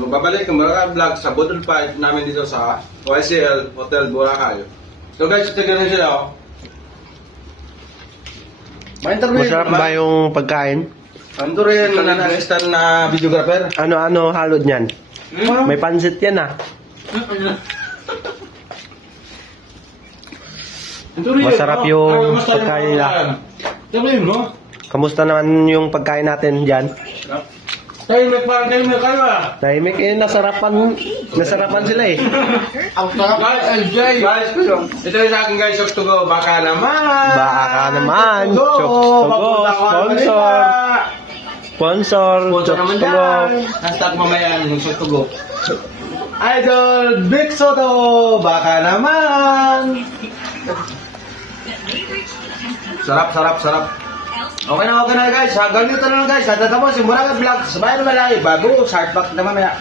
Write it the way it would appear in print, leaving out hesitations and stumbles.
magbabalik ng mga vlog sa Bodol Fight namin dito sa OSL Hotel Boracay. So guys, tignan nyo sila, oh. Masarap ba yung pagkain? Ando rin assistant na videographer. Ano halod niyan? May pansit yan ah. Masarap yung pagkain nila. Sabihin mo? Kamusta naman yung pagkain natin dyan? Tahimik kayo ah. Tahimik nasarapan sila eh. Ang sarap guys, guys, ito yung sa akin guys, Chok to Go, baka naman. Chok to Go, sponsor. Sponsor naman Chok to Go. yan. Hashtag mamaya yung Chok to Go. Idol Big Soto, baka naman. Sarap. Okay na guys. Hanggang dito na lang guys. Tatapos yung Boracay vlog. Sabayan naman lang. Bago, start back naman mamaya.